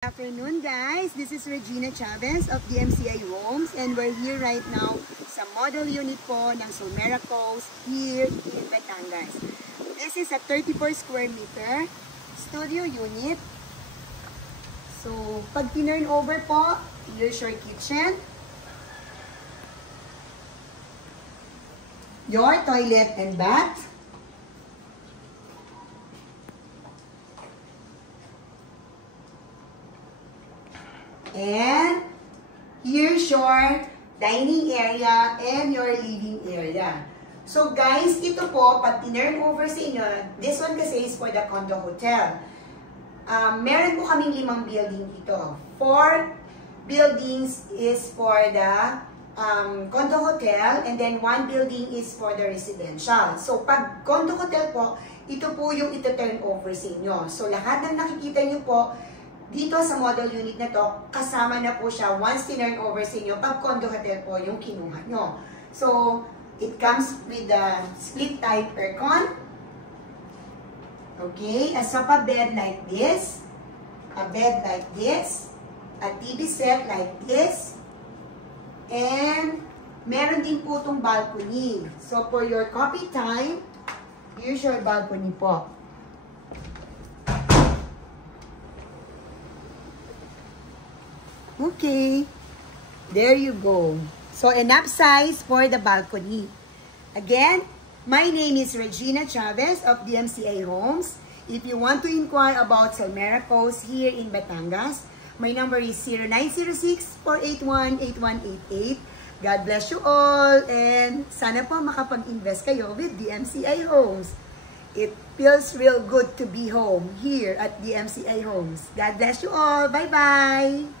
Good afternoon, guys. This is Regina Chavez of DMCI Homes, and we're here right now sa model unit po ng Solmera Coast here in Batangas. This is a 34 square meter studio unit. So, pag tinurn over po, here's your kitchen, your toilet and bath, and here's your dining area and your living area. So guys, ito po, pag tinurn over sa inyo, this one kasi is for the condo hotel. Meron po kaming 5 building dito. 4 buildings is for the condo hotel, and then 1 building is for the residential. So pag condo hotel po, ito po yung ito-turn over sa inyo. So lahat ng nakikita nyo po, dito sa model unit na to, kasama na po siya once tinurn over sa inyo pag condo hotel po yung kinuha nyo. So, it comes with the split type aircon. Okay, a sofa bed like this, a bed like this, a TV set like this, and meron din po itong balcony. So, for your coffee time, here's your balcony po. Okay, there you go. So, enough size for the balcony. Again, my name is Regina Chavez of DMCI Homes. If you want to inquire about Solmera Coast here in Batangas, my number is 0906-481-8188. God bless you all, and sana po makapag-invest kayo with DMCI Homes. It feels real good to be home here at DMCI Homes. God bless you all. Bye-bye!